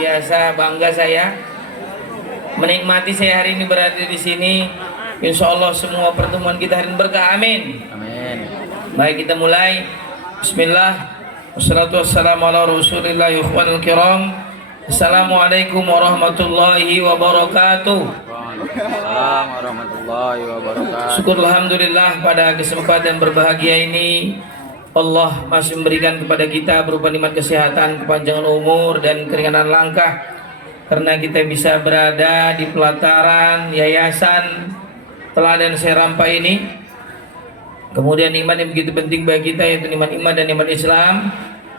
biasa bangga saya menikmati saya hari ini berada di sini. Insya Allah semua pertemuan kita hari ini berkah. Amin. Amin. Baik, kita mulai. Bismillah. Wassalatu wassalamu ala Rasulillah. Ikhwanul kiram. Assalamualaikum warahmatullahi wabarakatuh. Waalaikumsalam warahmatullahi wabarakatuh. Syukur alhamdulillah pada kesempatan berbahagia ini Allah masih memberikan kepada kita berupa nikmat kesehatan, kepanjangan umur dan keringanan langkah, karena kita bisa berada di pelataran Yayasan Teladan Serampa ini. Kemudian nikmat yang begitu penting bagi kita, yaitu nikmat iman dan nikmat Islam,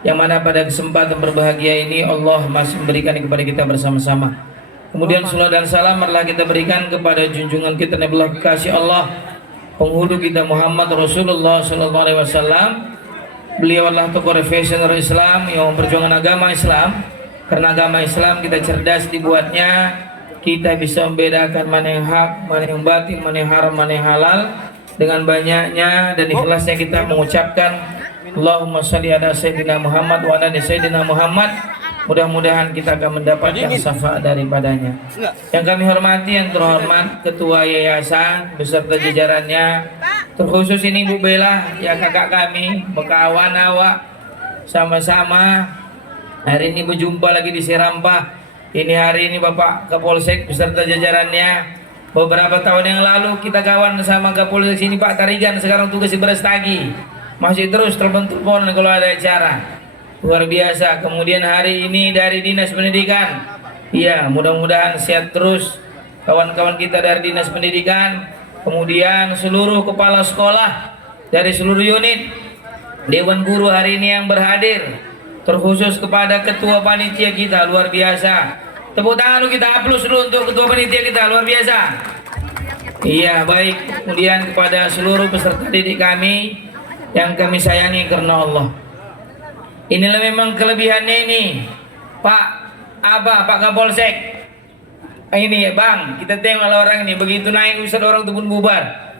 yang mana pada kesempatan berbahagia ini Allah masih memberikan kepada kita bersama-sama. Kemudian salat dan salam marilah kita berikan kepada junjungan kita Nabiullah kekasih Allah, penghulu kita Muhammad Rasulullah SAW. Beliau adalah tokoh revolusioner Islam yang memperjuangkan agama Islam. Karena agama Islam kita cerdas dibuatnya, kita bisa membedakan mana yang hak, mana yang batil, mana yang haram, mana yang halal. Dengan banyaknya dan ikhlasnya kita mengucapkan Allahumma sholli ala Sayyidina Muhammad wa ala Sayyidina Muhammad. Mudah-mudahan kita akan mendapatkan syafaat daripadanya. Yang kami hormati, yang terhormat Ketua Yayasan beserta jajarannya, terkhusus ini Bu Bella, ya kakak kami, bekawan awak, sama-sama hari ini berjumpa lagi di Serampa. Ini hari ini Bapak Kapolsek beserta jajarannya. Beberapa tahun yang lalu kita kawan sama Kapolsek sini Pak Tarigan, sekarang tugas di Brastagi. Masih terus telepon-telepon kalau ada acara. Luar biasa. Kemudian hari ini dari Dinas Pendidikan. Ya, mudah-mudahan sehat terus kawan-kawan kita dari Dinas Pendidikan. Kemudian seluruh kepala sekolah dari seluruh unit, Dewan Guru hari ini yang berhadir, terkhusus kepada ketua panitia kita, luar biasa. Tepuk tangan dulu, kita aplaus dulu untuk ketua panitia kita, luar biasa. Iya, baik. Kemudian kepada seluruh peserta didik kami yang kami sayangi karena Allah. Inilah memang kelebihannya ini, Pak Kapolsek. Ini ya Bang, kita tengok orang ini begitu naik Ustaz, orang itu pun bubar.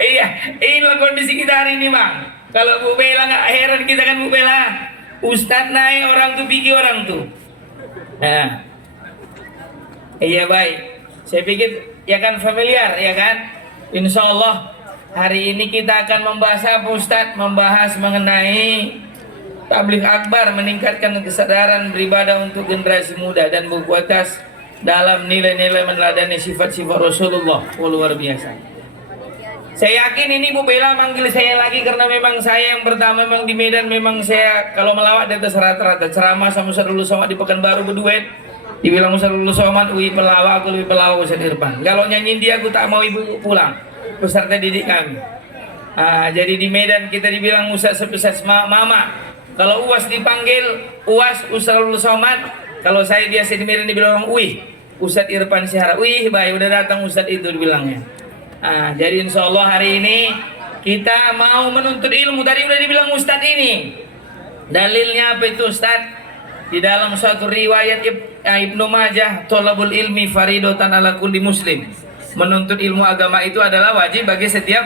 Iya, inilah kondisi kita hari ini Bang. Kalau Bu Bella nggak heran kita kan Bu Bella, Ustaz naik orang tuh pikir orang tuh. Nah, iya baik. Saya pikir ya kan familiar ya kan. Insya Allah hari ini kita akan membahas apa Ustaz? Membahas mengenai tabligh akbar, meningkatkan kesadaran beribadah untuk generasi muda dan berkualitas dalam nilai-nilai meneladani sifat-sifat Rasulullah. Luar biasa. Saya yakin ini Bu Bella manggil saya lagi karena memang saya yang pertama memang di Medan, memang saya kalau melawat di atas rata-rata ceramah sama Ustaz Lulus Somad di Pekanbaru berduet. Dibilang Ustaz Lulus Somad, wih pelawak, aku lebih pelawak Ustaz Irfan. Kalau nyanyiin dia aku tak mau ibu pulang. Peserta didik kami. Jadi di Medan kita dibilang Ustaz Mama. Kalau UAS dipanggil UAS Ustaz Lulus Somad. Kalau saya biasa di Medan dibilang wih Ustaz Irfan Syahra. Wih baik udah datang Ustaz itu dibilangnya. Jadi insya Allah hari ini kita mau menuntut ilmu. Tadi udah dibilang Ustaz ini. Dalilnya apa itu Ustaz? Di dalam suatu riwayat Ibnu Majah, thalabul ilmi faridatan ala kulli muslim. Menuntut ilmu agama itu adalah wajib bagi setiap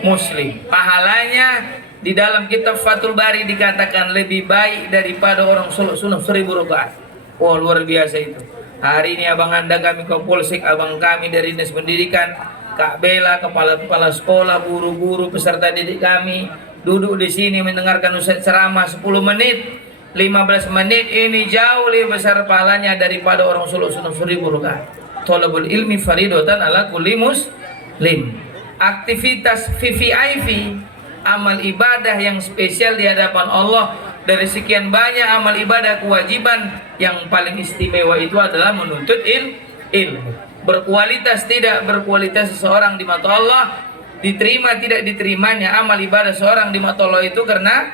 muslim. Pahalanya di dalam kitab Fathul Bari dikatakan lebih baik daripada orang sholat sunnah 1000 rakaat. Wah luar biasa itu. Hari ini abang anda kami Kapolsek, abang kami dari Dinas Pendidikan, Kak Bella, kepala-kepala sekolah, guru-guru, peserta didik kami duduk di sini mendengarkan Ustaz ceramah 10 menit, 15 menit, ini jauh lebih besar pahalanya daripada orang sholat sunnah 1000 rakaat. Thalabul ilmi faridatan ala kulli muslim. Aktivitas VVIP, amal ibadah yang spesial di hadapan Allah. Dari sekian banyak amal ibadah kewajiban, yang paling istimewa itu adalah menuntut ilmu. Berkualitas tidak berkualitas seseorang di mata Allah, diterima tidak diterimanya amal ibadah seorang di mata Allah itu karena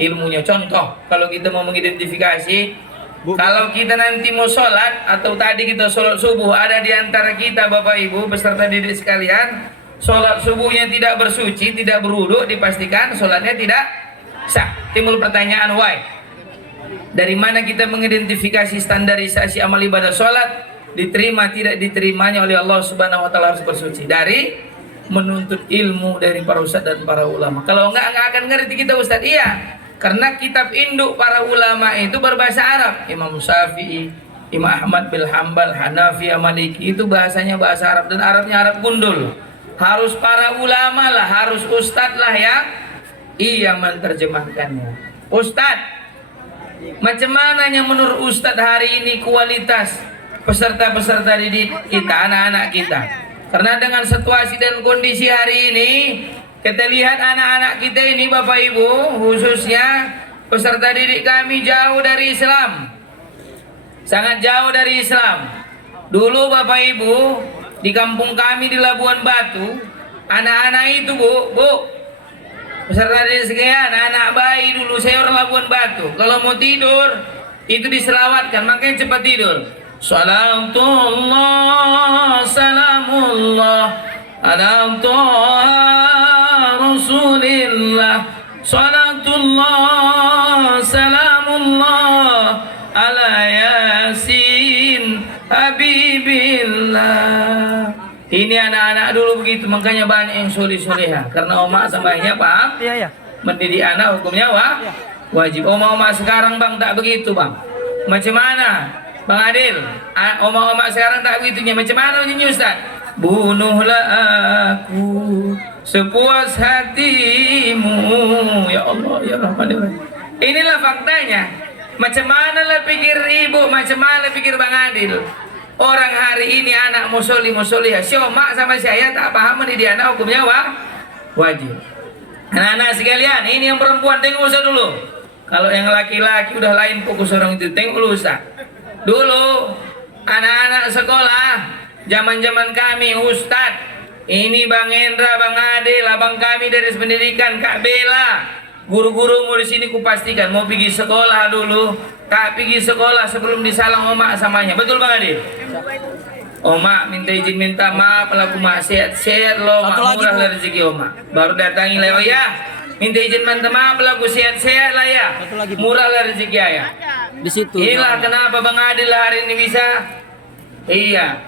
ilmunya. Contoh, kalau kita mau mengidentifikasi, kalau kita nanti mau sholat atau tadi kita sholat subuh, ada di antara kita Bapak Ibu beserta didik sekalian, sholat subuhnya tidak bersuci, tidak berwudu, dipastikan sholatnya tidak sah. Timbul pertanyaan why? Dari mana kita mengidentifikasi standarisasi amal ibadah sholat diterima tidak diterimanya oleh Allah Subhanahu wa taala harus bersuci? Dari menuntut ilmu dari para ustadz dan para ulama. Kalau enggak akan ngerti kita Ustadz. Iya, Karena kitab induk para ulama itu berbahasa Arab. Imam Syafi'i, Imam Ahmad bin Hambal, Hanafi, Maliki itu bahasanya bahasa Arab, dan Arabnya Arab gundul. Harus para ulama lah, harus ustadz lah yang menerjemahkannya. Ustadz, macam mana yang menurut ustadz hari ini kualitas peserta-peserta didik kita, anak-anak kita? Karena dengan situasi dan kondisi hari ini, kita lihat anak-anak kita ini Bapak Ibu, khususnya peserta didik kami jauh dari Islam. Sangat jauh dari Islam. Dulu Bapak Ibu, di kampung kami di Labuan Batu, anak-anak itu Bu, peserta didik sekalian, anak bayi dulu saya orang Labuan Batu. Kalau mau tidur, itu diselawatkan, makanya cepat tidur. Salatullah, salamullah, ala Rasulillah, salatullah, salamullah, ala Yasin Habibillah. Ini anak-anak dulu begitu, makanya banyak yang soleh-soleha. Karena oma samanya paham? Iya. Mendidik anak hukumnya wajib. Oma-oma sekarang Bang tak begitu Bang. Macam mana Bang Adil? Oma-oma sekarang tak begitunya. Macam mana nyanyi Ustaz? Bunuhlah aku sepuas hatimu, ya Allah, ya Rahman. Inilah faktanya. Macam mana lah pikir ibu, macam mana pikir Bang Adil? Orang hari ini anak musolih-musolihah, mak sama saya tak paham mendidik anak hukumnya wajib. Anak-anak sekalian, ini yang perempuan tengok Ustaz dulu. Kalau yang laki-laki udah lain fokus orang itu, tengok dulu Ustaz. Dulu anak-anak sekolah zaman-zaman kami Ustaz, ini Bang Hendra, Bang Adil, abang kami dari pendidikan, Kak Bella, guru-guru mau di sini kupastikan mau pergi sekolah dulu, tak pergi sekolah sebelum disalang oma samanya, betul Bang Adil? Oma minta izin, minta maaf laku mak sehat-sehat lo, mak murah lah rezeki oma, baru datangi lah ya, minta izin minta maaf laku sehat-sehat lah ya, murah lah rezeki ayah. Di situ. Inilah kenapa Bang Adil hari ini bisa, iya,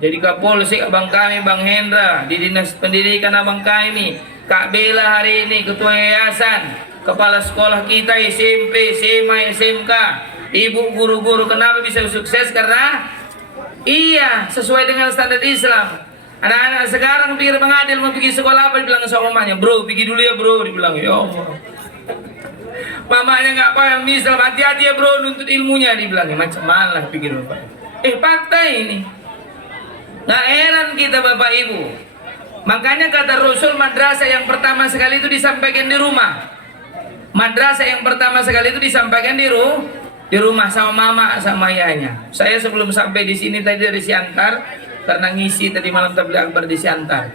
jadi Kapolsek abang kami Bang Hendra, di dinas pendidikan abang kami, Kak Bella hari ini ketua yayasan, kepala sekolah kita SMP, SMA, SMK, ibu guru-guru. Kenapa bisa sukses? Karena iya sesuai dengan standar Islam. Anak-anak sekarang pikir Bang Adil mau pergi sekolah apa, dibilang sama mamanya, bro pergi dulu ya bro, dibilang ya Allah. Mamanya nggak paham Islam, hati-hati ya bro nuntut ilmunya, dibilang macam mana lah pikir bapak. Fakta ini. Nggak heran kita Bapak Ibu. Makanya kata Rasul, madrasah yang pertama sekali itu disampaikan di rumah. Madrasah yang pertama sekali itu disampaikan di rumah sama mama sama ayahnya. Saya sebelum sampai di sini tadi dari Siantar, karena ngisi tadi malam tabligh akbar di Siantar.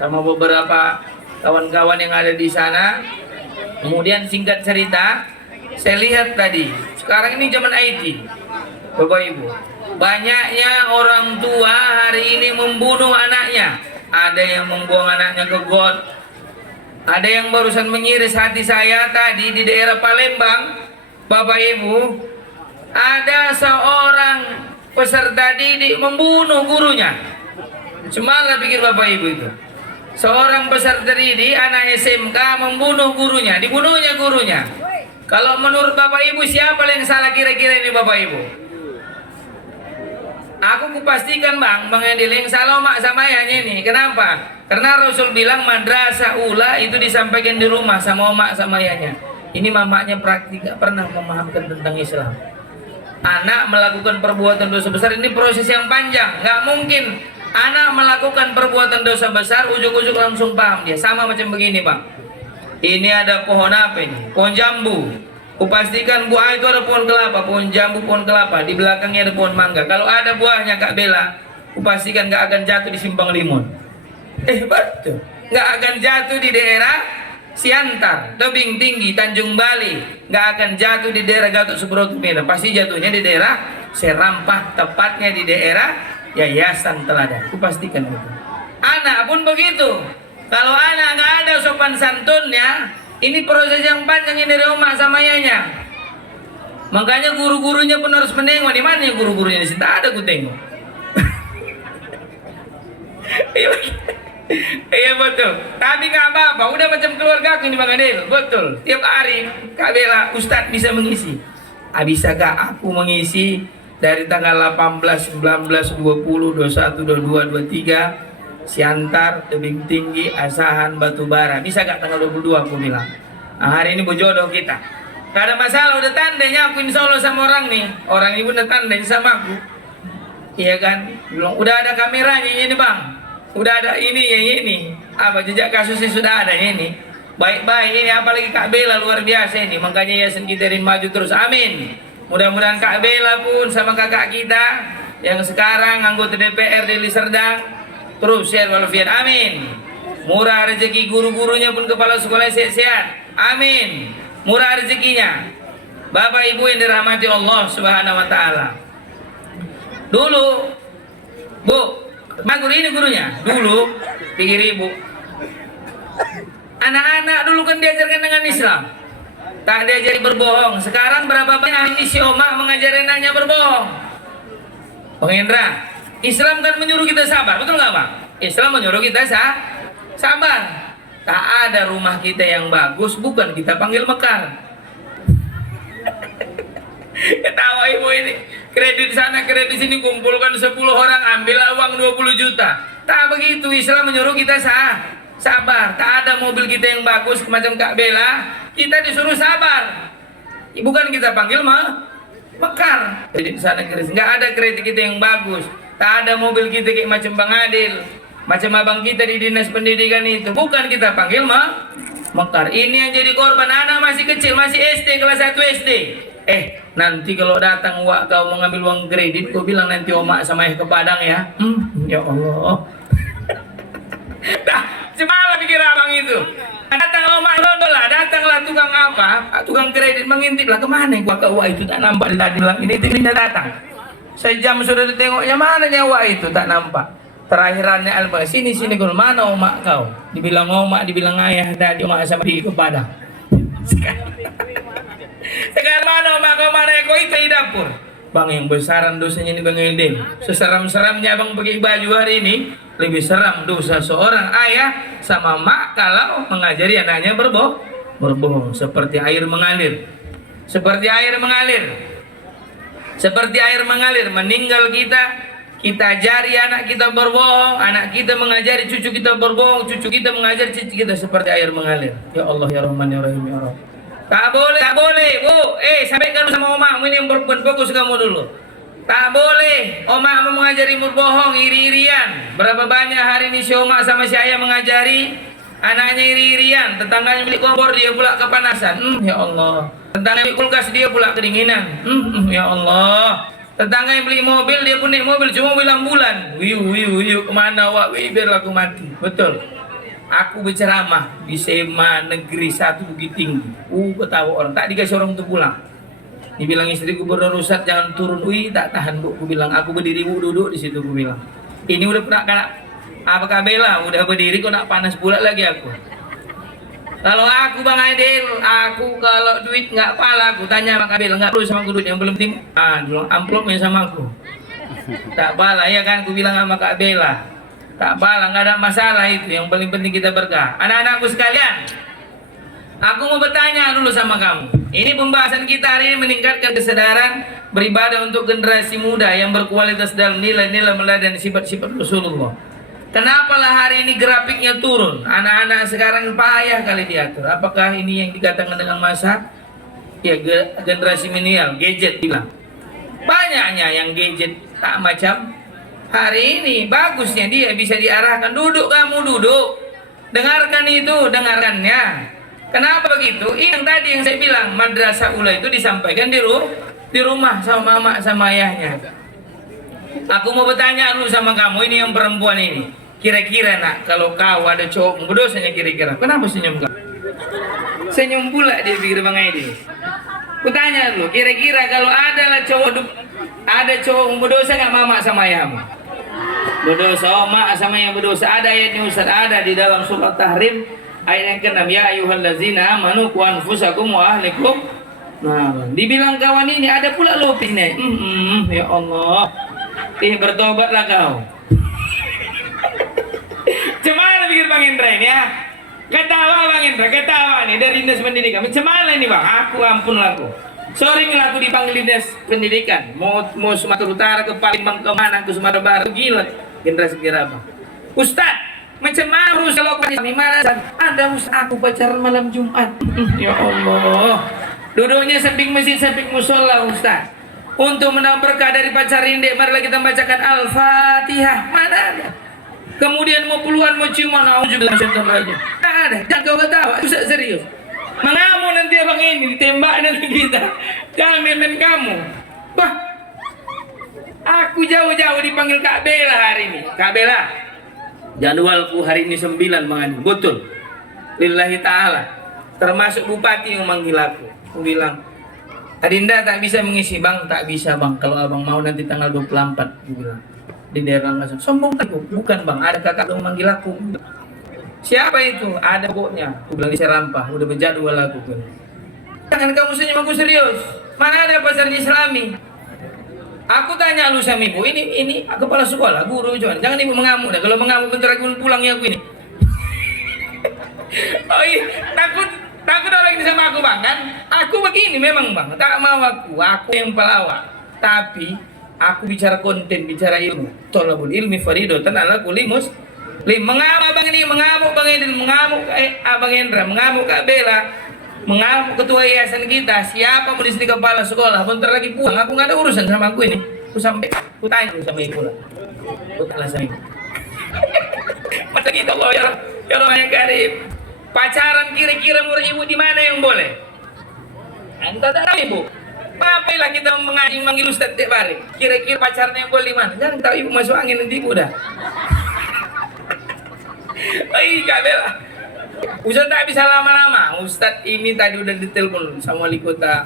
Sama beberapa kawan-kawan yang ada di sana. Kemudian singkat cerita, saya lihat tadi, sekarang ini zaman IT, Bapak Ibu. Banyaknya orang tua hari ini membunuh anaknya. Ada yang membuang anaknya ke got. Ada yang barusan mengiris hati saya tadi di daerah Palembang, Bapak Ibu. Ada seorang peserta didik membunuh gurunya. Cuma pikir Bapak Ibu itu. Seorang peserta didik anak SMK membunuh gurunya, dibunuhnya gurunya. Kalau menurut Bapak Ibu siapa yang salah kira-kira ini Bapak Ibu? Aku kupastikan Bang Adil yang salah mak sama ayahnya ini. Kenapa? Karena Rasul bilang madrasah ula itu disampaikan di rumah sama mak sama ayahnya. Ini mamanya praktik gak pernah memahamkan tentang Islam. Anak melakukan perbuatan dosa besar ini proses yang panjang. Gak mungkin anak melakukan perbuatan dosa besar ujuk-ujuk langsung paham dia. Sama macam begini Bang. Ini ada pohon apa ini? Pohon jambu. Kupastikan buah itu ada pohon kelapa, pohon jambu, pohon kelapa. Di belakangnya ada pohon mangga. Kalau ada buahnya Kak Bella, kupastikan gak akan jatuh di Simpang Limun. Betul. Gak akan jatuh di daerah Siantar, Tebing Tinggi, Tanjung Bali. Gak akan jatuh di daerah Gatot Subroto Medan. Pasti jatuhnya di daerah Serampah, tepatnya di daerah Yayasan Teladan. Kupastikan itu. Anak pun begitu. Kalau anak gak ada sopan santunnya, ini proses yang panjang ini dari oma sama ayahnya. Makanya guru-gurunya pun harus menengok. Di mana ya guru-gurunya di sini? Tak ada ku tengok. Iya betul. Tapi nggak apa-apa. Udah macam keluarga aku ini Bang Adil. Betul. Tiap hari Kak Bella Ustadz bisa mengisi. Bisakah aku mengisi dari tanggal 18, 19, 20, 21, 22, 23 Siantar, Tebing Tinggi, Asahan, Batubara. Bisa gak tanggal 22 aku bilang. Nah, hari ini berjodoh kita. Gak ada masalah, udah tandanya aku insya Allah sama orang nih. Orang ini udah tandanya sama aku. Iya kan? Belum, udah ada kameranya ini Bang. Udah ada ini. Apa jejak kasusnya sudah ada ini. Baik-baik ini apalagi Kak Bella luar biasa ini. Makanya Yayasan kita ini maju terus. Amin. Mudah-mudahan Kak Bella pun sama kakak kita yang sekarang anggota DPR Deli Serdang terus sehat walafiat, amin. Murah rezeki guru-gurunya pun kepala sekolah sehat-sehat, amin. Murah rezekinya. Bapak Ibu yang dirahmati Allah Subhanahu wa taala. Dulu, Bu, guru ini gurunya. Dulu, pikir Ibu. Anak-anak dulu kan diajarkan dengan Islam. Tak diajari berbohong. Sekarang berapa banyak ini si Oma mengajari anaknya berbohong? Bang Hendra, Islam kan menyuruh kita sabar, betul nggak Pak? Islam menyuruh kita sabar. Tak ada rumah kita yang bagus, bukan kita panggil mekar. Ketawa ibu ini, kredit sana, kredit sini, kumpulkan 10 orang, ambillah uang 20 juta. Tak begitu, Islam menyuruh kita sabar. Tak ada mobil kita yang bagus, macam Kak Bella, kita disuruh sabar. Bukan kita panggil mekar. Kredit sana, kredit, nggak ada kredit kita yang bagus. Tak ada mobil kita kayak macam Bang Adil, macam abang kita di dinas pendidikan itu. Bukan kita panggil mekar. Ini yang jadi korban. Anak masih kecil, masih SD, kelas 1 SD. Nanti kalau datang wak kau mengambil uang kredit, kau bilang nanti Oma sama ke Padang ya. Ya Allah. Dah, semalam pikir abang itu. Datang Oma lah, datanglah tukang apa? Tukang kredit mengintip lah kemana gua ke wak itu tak nampak tadi bilang ini tidak datang. Sejam sudah ditengoknya, mana nyawa itu tak nampak. Terakhirannya Alba sini kalau mana Oma kau? Dibilang Oma, dibilang ayah, tadi Oma sama di ke Padang. Sekarang mana Oma kau, mana kau itu di dapur? Bang, yang besaran dosanya ini Bang Edin. Seseram-seramnya Bang pakai baju hari ini, lebih seram dosa seorang ayah sama mak kalau mengajari anaknya berbohong. Seperti air mengalir. Seperti air mengalir, meninggal kita ajari anak kita berbohong, anak kita mengajari cucu kita berbohong, cucu kita mengajari cucu kita, seperti air mengalir. Ya Allah ya Rahman ya Rahim ya Rabb. Tak boleh, Bu. Sampaikan sama Oma, ini yang perempuan, fokus kamu dulu. Tak boleh Oma mengajari berbohong, iri-irian. Berapa banyak hari ini si Oma sama si Ayah mengajari anaknya iri-irian, tetangganya beli kompor dia pula kepanasan. Ya Allah. Tetangga yang kulkas dia pula kedinginan. Ya Allah. Tetangga yang beli mobil dia pun naik mobil cuma mobil ambulan. Wiu kemana wak? Biarlah aku mati. Betul. Aku berceramah di SMA Negeri 1 Bukit Tinggi. Ketawa orang. Tak dikasih orang untuk pulang. Dibilang istriku berurusan jangan turun. Tak tahan Bu. Aku bilang aku berdiri Bu, duduk di situ. Aku bilang ini udah pernah kena apa Kak Bella udah berdiri kok nak panas pula lagi aku. Kalau aku Bang Adil, aku kalau duit nggak pala, aku tanya sama Kak Bella, nggak perlu sama aku duit yang belum tim, dulu amplopnya sama aku. Tak pala ya kan, aku bilang sama Kak Bella, tak pala, nggak ada masalah itu, yang paling penting kita berkah. Anak-anakku sekalian, aku mau bertanya dulu sama kamu. Ini pembahasan kita hari ini meningkatkan kesadaran beribadah untuk generasi muda yang berkualitas dalam nilai-nilai dan sifat-sifat Rasulullah. Kenapa lah hari ini grafiknya turun? Anak-anak sekarang payah kali diatur. Apakah ini yang dikatakan dengan masa? Ya generasi milenial, gadget bilang. Banyaknya yang gadget tak macam hari ini. Bagusnya dia bisa diarahkan. Duduk kamu duduk. Dengarkan itu, dengarkannya. Kenapa begitu? Ini yang tadi yang saya bilang, madrasah ula itu disampaikan di rumah sama mama sama ayahnya. Aku mau bertanya dulu sama kamu, ini yang perempuan ini. Kira-kira nak, kalau kau ada cowok berdosanya kira-kira, kenapa senyum kau? Senyum pula dia pikir Bang Edi. Aku tanya dulu, kira-kira kalau ada cowok berdosa nggak mama sama ayahmu? Berdosa, mak sama yang berdosa. Ada ayatnya Ustaz, ada di dalam surat Tahrim ayat yang ke-6, ya ayyuhallazina amanu qu anfusakum wa ahlikum. Nah, dibilang kawan ini ada pula lopisnya. Ya Allah. Bertobatlah kau. Cuman Bang Hendra ini ya. Ketawa Bang Hendra, ketawa nih dari Dinas Pendidikan. Macam mana ini Bang? Aku ampun laku. Sering aku dipanggil Dinas Pendidikan. Mau Sumatera Utara ke Palembang ke mana ke Sumatera Barat. Gila. Hendra sekira Bang. Ustaz, macam mana harus kalau di mana? Ada Ustaz aku pacaran malam Jumat. Ya Allah. Duduknya samping masjid, samping musola Ustaz. Untuk menambah berkah dari pacar indek, marilah kita bacakan Al-Fatihah. Mana ada? Kemudian mau puluhan, mau ciuman, auzubillah syaitan rajim. Tak ada, jangan kau ketawa, Ustaz serius. Mengamu nanti abang ini, ditembak nanti kita. Jangan main-main kamu. Wah, aku jauh-jauh dipanggil Kak Bella hari ini. Kak Bella, jadwalku hari ini 9 Bang Andi. Betul. Lillahi ta'ala. Termasuk bupati yang manggil aku. Aku bilang, Adinda tak bisa mengisi Bang, tak bisa Bang. Kalau abang mau nanti tanggal 24, aku bilang. Di daerah langsung sombong aku, bukan Bang, ada kakak yang manggil aku. Siapa itu? Ada pokoknya. Aku bilang di Serampah, udah berjadwal aku. Jangan kamu senyum, aku serius. Mana ada pasar Islami? Aku tanya lu sama ibu, ini kepala sekolah, guru cuman. Jangan ibu mengamuk dah. Kalau mengamuk bentar aku pulang ya aku ini. Oh iya, takut orang ini sama aku Bang kan? Aku begini memang Bang, tak mau aku yang pelawak. Tapi aku bicara konten, bicara ilmu. Tolabul ilmi faridotan ala kulli muslim. Mengamuk Bang ini, mengamuk Bang Edil, mengamuk Abang Hendra, mengamuk Kak Bella, mengamuk ketua yayasan kita. Siapa mau di sini kepala sekolah? Bentar lagi pulang. Aku nggak ada urusan sama aku ini. Aku tanya sama ibu lah. Aku tanya sama ibu. Masa kita Allah ya Allah yang karib. Pacaran kira-kira menurut ibu di mana yang boleh? Entah tak tahu ibu. Ngapainlah kita mengaji manggil Ustaz tiap hari? Kira-kira pacarnya yang boleh di mana? Jangan tahu ibu masuk angin nanti ibu dah. Baik Kak Bella. Ustaz tak bisa lama-lama. Ustaz ini tadi udah ditelepon sama wali kota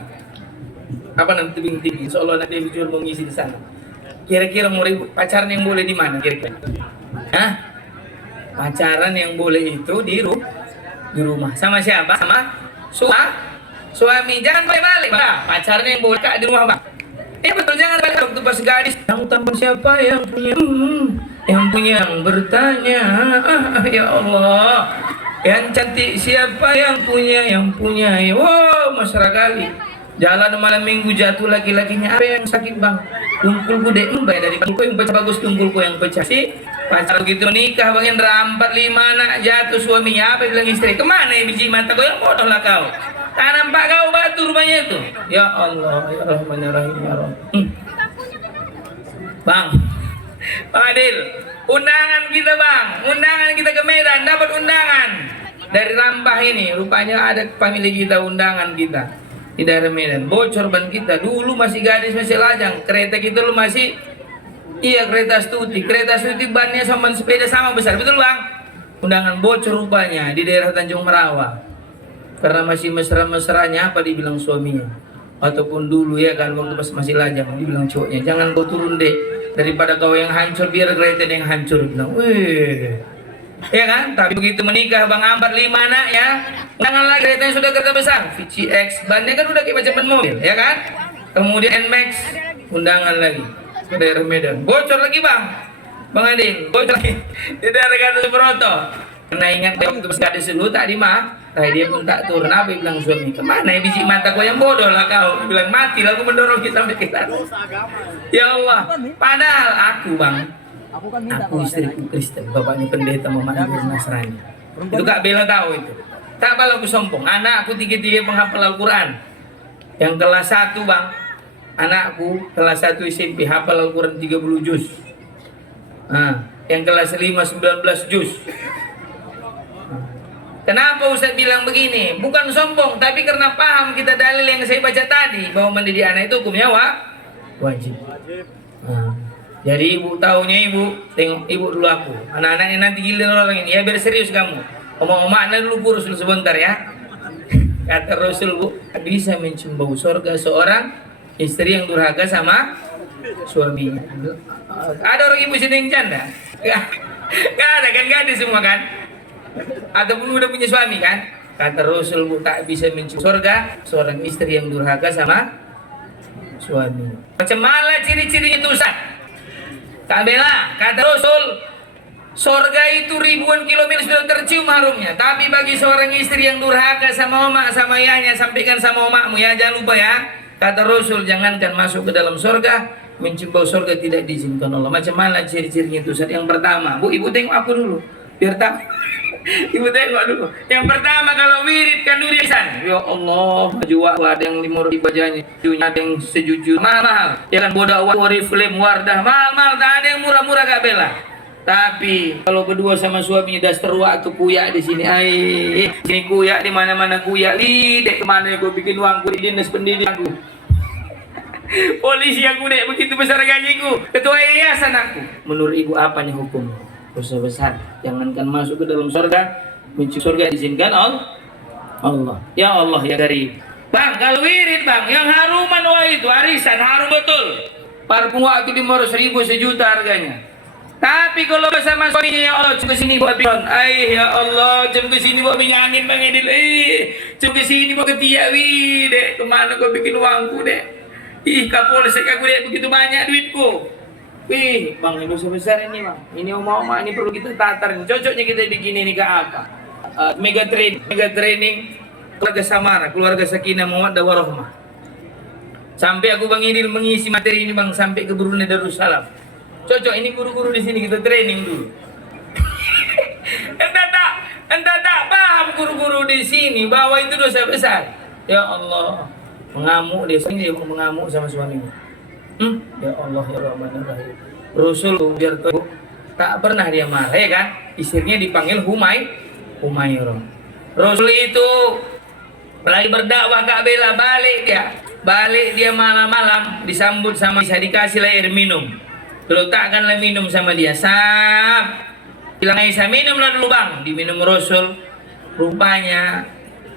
apa namanya tebing tinggi. Seolah nanti dia mau ngisi di sana. Kira-kira mau pacaran yang boleh di mana kira-kira? Hah? Pacaran yang boleh itu di rumah. Sama siapa? Sama suami. Jangan balik-balik Bang. Pacaran yang boleh Kak di rumah Bang. Betul, jangan balik waktu pas gadis. Yang tampan siapa yang punya? Yang punya yang bertanya. Ya Allah. Yang cantik siapa yang punya? Yang punya. Wow, masyarakat kali. Jalan malam minggu jatuh laki-lakinya. Apa yang sakit Bang? Tungkulku dek mbak dari tungkulku yang pecah bagus, tungkulku yang pecah sih. Pacar begitu nikah Bang Hendra 4-5 anak jatuh suaminya apa bilang istri. Kemana ya biji mata kau yang bodoh lah kau. Tak nampak kau batu rumahnya itu. Ya Allah, ya Rahman ya Rahim ya Rabb. Bang Adil, undangan kita Bang, undangan kita ke Medan, dapat undangan dari Rampah ini. Rupanya ada family kita, undangan kita di daerah Medan. Bocor ban kita, dulu masih gadis, masih lajang. Kereta kita lu masih, iya kereta Stuti bannya sama sepeda sama besar, betul Bang? Undangan bocor rupanya di daerah Tanjung Merawa. Karena masih mesra-mesranya apa dibilang suaminya. Ataupun dulu ya kan waktu masih lajang dibilang cowoknya, jangan kau turun deh, daripada kau yang hancur biar kereta yang hancur. Bilang, weh, ya kan? Tapi begitu menikah Bang 4-5 anak ya, jangan lagi keretanya sudah kereta besar, VCX, bannya kan udah kayak macam mobil, ya kan? Kemudian NMAX, undangan lagi ke daerah Medan, bocor lagi Bang Adil, bocor lagi di daerah Gatot Subroto. Karena ingat waktu pas gadis dulu tadi mah, dia pun tak turun. Apa bilang suami, kemana ya biji mata kau yang bodoh lah kau. Bilang mati lah, aku mendorong kita sampai kita. Ya Allah, padahal aku Bang, aku istriku Kristen, bapaknya pendeta Muhammad Nasrani. Itu Kak Bella tahu itu. Tak apa aku sombong, anakku tiga-tiga penghafal Al-Quran. Yang kelas 1 Bang, anakku kelas 1 SMP hafal Al-Quran 30 juz. Yang kelas 5 19 juz. Kenapa Ustaz bilang begini? Bukan sombong, tapi karena paham kita dalil yang saya baca tadi bahwa mendidik anak itu hukumnya wajib. Jadi ibu tahunya ibu, tengok ibu dulu aku. Anak-anaknya nanti giliran orang ini, ya biar serius kamu. Omong-omongnya dulu kurus dulu sebentar ya. Kata Rasul, Bu, bisa mencium bau surga seorang istri yang durhaka sama suaminya. Ada orang ibu sini yang canda? Gak ada kan, gak ada semua kan? Ataupun udah punya suami kan? Kata Rasul, tak bisa mencium surga seorang istri yang durhaka sama suami. Macam mana ciri-cirinya itu Ustaz? Kak Bella, kata Rasul, Sorga itu ribuan kilometer sudah tercium harumnya. Tapi bagi seorang istri yang durhaka sama omak, sama ayahnya, sampaikan sama omakmu ya, jangan lupa ya. Kata Rasul, jangankan masuk ke dalam sorga, mencium bau sorga tidak diizinkan Allah. Macam mana ciri-cirinya itu? Yang pertama, Bu, ibu tengok aku dulu, biar tahu. Ibu tengok dulu. Yang pertama, kalau wirid kandurisan, ya Allah, baju ada yang 5.000 wajahnya, ada yang sejuju, mahal. Ya kan, boda Oriflame, Wardah, mahal, tak ada yang murah-murah Kak Bella. Tapi kalau berdua sama suaminya das teruak tuh kuyak di sini, sini kuyak, di mana-mana kuyak, dek kemana gue bikin uangku di dinas pendidikanku. Polisi aku dek begitu besar gajiku, ketua yayasan aku. Menurut ibu apanya hukum? Dosa besar. Jangankan masuk ke dalam surga, mencium surga diizinkan Allah. Ya Allah ya Karim. Bang, kalau wirid bang, yang haruman wah itu arisan harum betul. Parfum waktu di 500.000 sejuta harganya. Tapi kalau bersama suaminya, ya Allah, cuma sini buat pion. Ya Allah, cuma sini buat minyak angin Bang Edil. Cuma sini buat ketiak, dek. Kemana kau bikin uangku, dek? Kapolsek aku, dek, begitu banyak duitku. Bang, ini dosa besar ini, Bang. Ini oma-oma, ini perlu kita tatar. Cocoknya kita bikin ini ke apa? Mega training, keluarga Samara, keluarga Sakinah Mawaddah Warahmah. Sampai aku Bang Edil mengisi materi ini, Bang, sampai ke Brunei Darussalam. Cocok, ini guru-guru di sini kita training dulu. Entah tak paham guru-guru di sini bahwa itu dosa besar. Ya Allah, mengamuk dia sendiri, dia mengamuk sama suaminya. Ya Allah ya Rahmanir-Rahim. Rasul biar tahu tak pernah dia marah ya kan? Istrinya dipanggil Humairah. Rasul itu lagi berdakwah Kak Bella, balik dia malam-malam disambut sama Aisyah, dikasih air minum. Letakkanlah minum sama dia. Bilang Aisyah, minumlah dulu bang. Diminum Rasul. Rupanya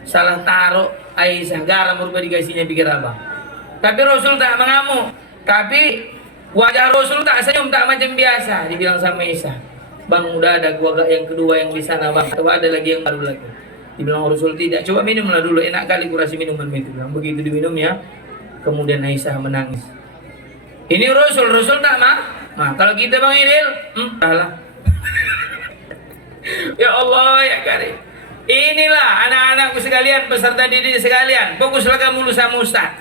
salah taruh Aisyah, garam rupa dikasihnya pikir abang. Tapi Rasul tak mengamuk. Tapi wajah Rasul tak senyum, tak macam biasa. Dibilang sama Aisyah, bang udah ada gua yang kedua yang di sana bang. Atau ada lagi yang baru lagi. Dibilang Rasul tidak. Coba minumlah dulu, enak kali kurasi minuman itu. Begitu diminum ya. Kemudian Aisyah menangis. Ini Rasul tak mah. Nah, kalau kita Bang Edil, salah. Ya Allah ya Karim. Inilah anak-anakku sekalian, peserta didik sekalian, fokuslah kamu sama Ustaz.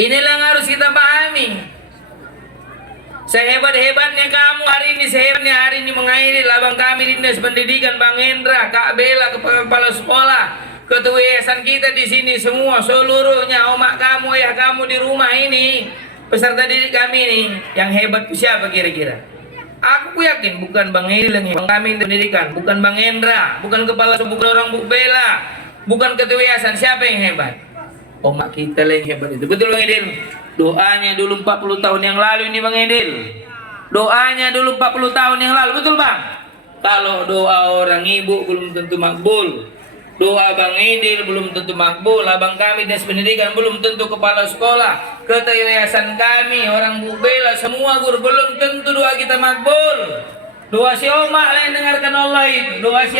Inilah yang harus kita pahami. Sehebat-hebatnya kamu hari ini mengakhiri labang kami di Dinas Pendidikan, Bang Hendra, Kak Bella, kepala sekolah, ketua yayasan kita di sini semua seluruhnya, omak kamu, ayah kamu di rumah ini. Peserta didik kami nih, yang hebat itu siapa kira-kira? Aku yakin bukan Bang Edil yang hebat, kami pendidikan, bukan Bang Hendra, bukan kepala bukan orang Bu Bella, bukan ketua yayasan, siapa yang hebat? Omak kita lah yang hebat itu. Betul Bang Edil? Doanya dulu 40 tahun yang lalu ini Bang Edil. Doanya dulu 40 tahun yang lalu, betul Bang? Kalau doa orang ibu belum tentu makbul. Doa Bang Edil belum tentu makbul, abang kami Dinas Pendidikan belum tentu kepala sekolah, ketua yayasan kami, orang Bu Bella, semua guru belum tentu doa kita makbul. Doa si Omak lah yang dengarkan Allah itu. Doa si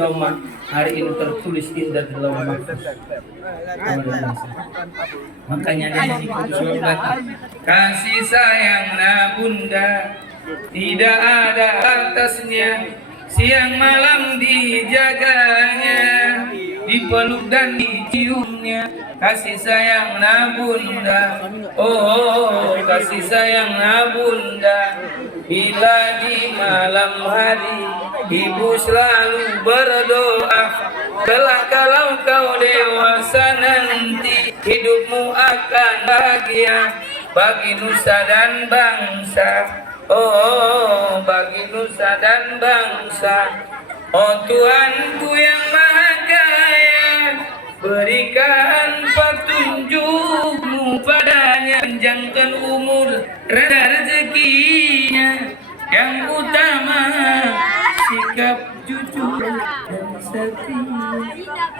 Omak hari ini tertulis indah di lauh mahfuz. Makanya dia kasih sayang bunda tidak ada atasnya. Siang malam dijaganya, dipeluk dan diciumnya. Kasih sayang bunda, oh kasih sayang bunda. Bila di malam hari ibu selalu berdoa, kelak kalau kau dewasa nanti hidupmu akan bahagia bagi nusa dan bangsa. Oh bagi nusa dan bangsa. Oh Tuhanku yang maha kaya, berikan petunjukmu padanya, panjangkan umur dan rezekinya, yang utama sikap jujur dan setia.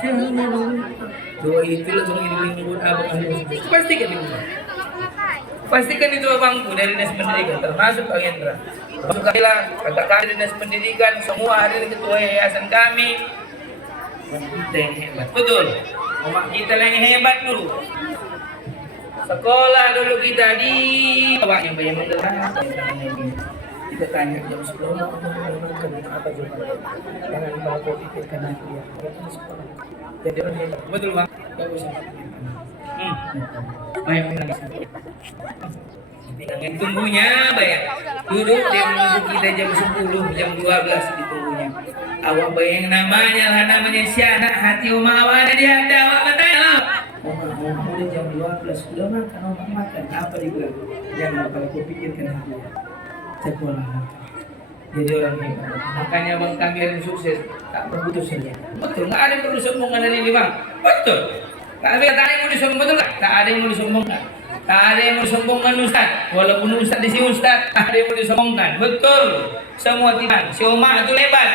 Jangan doa itulah mengiringi abang. Pastikan itu abangku dari Dinas Pendidikan, termasuk Bang Hendra. Masuk kailah, kakak Dinas Pendidikan, semua hadir ketua yayasan kami. Kita yang hebat, betul. Omak kita yang hebat dulu. Sekolah dulu kita di bawahnya banyak kita tanya jam 10 kenapa apa coba? Jangan lupa kau pikirkan nanti ya. Di sekolah. Jadi orang yang betul bang, nggak usah. Banyak lagi. Dengan tunggunya bayang. Duduk dia menunggu kita jam 10, jam 12 ditunggunya. Awak bayang namanya si anak hati Oma awak ada di hati awak katanya. Oma udah jam 12 sudah makan apa dibilang? Jangan kalau kau pikirkan aku sekolah. Jadi orang hebat. Makanya bang kami yang sukses tak berputus saja. Betul, nggak ada yang perlu sombongan dari ini bang. Betul. Tak ada yang mau disombongkan, betul nggak? Tak ada yang mau disombongkan. Tak ada yang mau disombongkan Ustaz. Walaupun Ustaz di sini Ustaz, tak ada yang mau disombongkan. Betul. Semua tidak. Si Oma itu hebat.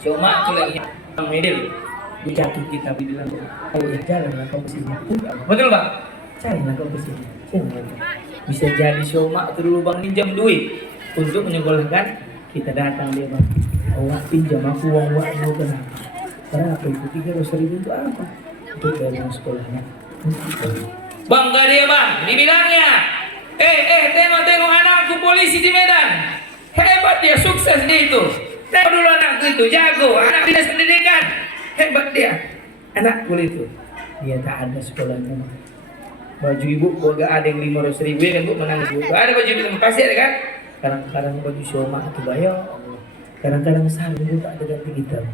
Si Oma itu lagi yang medil. Dijatuh kita bilang, kalau ya jalanlah kau kesini. Betul bang? Jalanlah kau kesini. Bisa jadi si Oma itu dulu bang pinjam duit untuk menyekolahkan kita datang dia bang. Awak pinjam aku uang mau kenapa? Berapa itu 300.000 untuk apa? Untuk dana sekolahnya. Bangga dia bang, dibilangnya. Tengok anakku polisi di Medan. Hebat dia, sukses dia itu. Tengok dulu anakku itu, jago, anak dinas pendidikan. Hebat dia. Anakku itu. Dia tak ada sekolahnya. Baju ibu gua gak ada yang 500.000 kan bu menangis ibu. Ada baju itu pasti ada kan? Kadang-kadang baju Syoma itu bayar. Kadang-kadang sarung itu tak ada ganti hitam.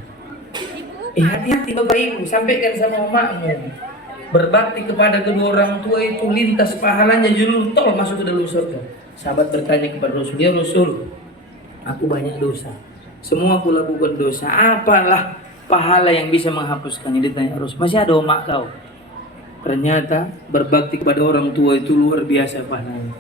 Hati-hati bapak ibu, sampaikan sama emakmu. Berbakti kepada kedua orang tua itu lintas pahalanya jalur tol masuk ke dalam surga. Sahabat bertanya kepada Rasul, ya Rasul, aku banyak dosa. Semua aku lakukan dosa. Apalah pahala yang bisa menghapuskannya? Ditanya Rasul, masih ada omak kau? Ternyata berbakti kepada orang tua itu luar biasa pahalanya.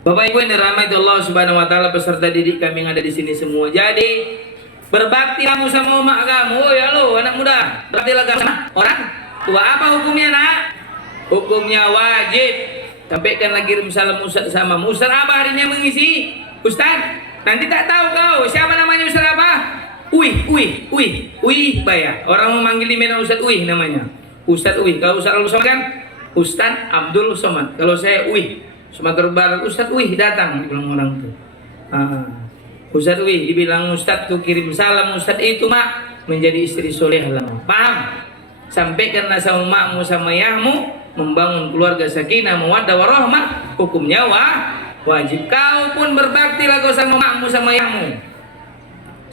Bapak Ibu yang dirahmati Allah Subhanahu wa taala, peserta didik kami yang ada di sini semua. Jadi berbakti kamu sama omak kamu. Oh ya lo anak muda, berbaktilah kamu sama orang tua. Apa hukumnya nak? Hukumnya wajib. Sampaikan lagi salam Ustaz sama Ustaz apa hari ini mengisi? Ustaz, nanti tak tahu kau siapa namanya Ustaz apa? Uih bayar. Orang memanggil di Medan Ustaz Uih namanya. Ustaz Uih. Kalau Ustaz Al-Somad kan Ustaz Abdul Somad. Kalau saya Uih. Sumatera Barat Ustaz Uih datang dibilang orang tuh. Ustaz Uih dibilang Ustaz tuh kirim salam Ustaz itu mak menjadi istri soleh lah. Paham? Sampaikanlah sama makmu sama yahmu membangun keluarga sakinah mawaddah warahmah. Hukumnya wajib. Kau pun berbaktilah kau sama makmu sama yahmu.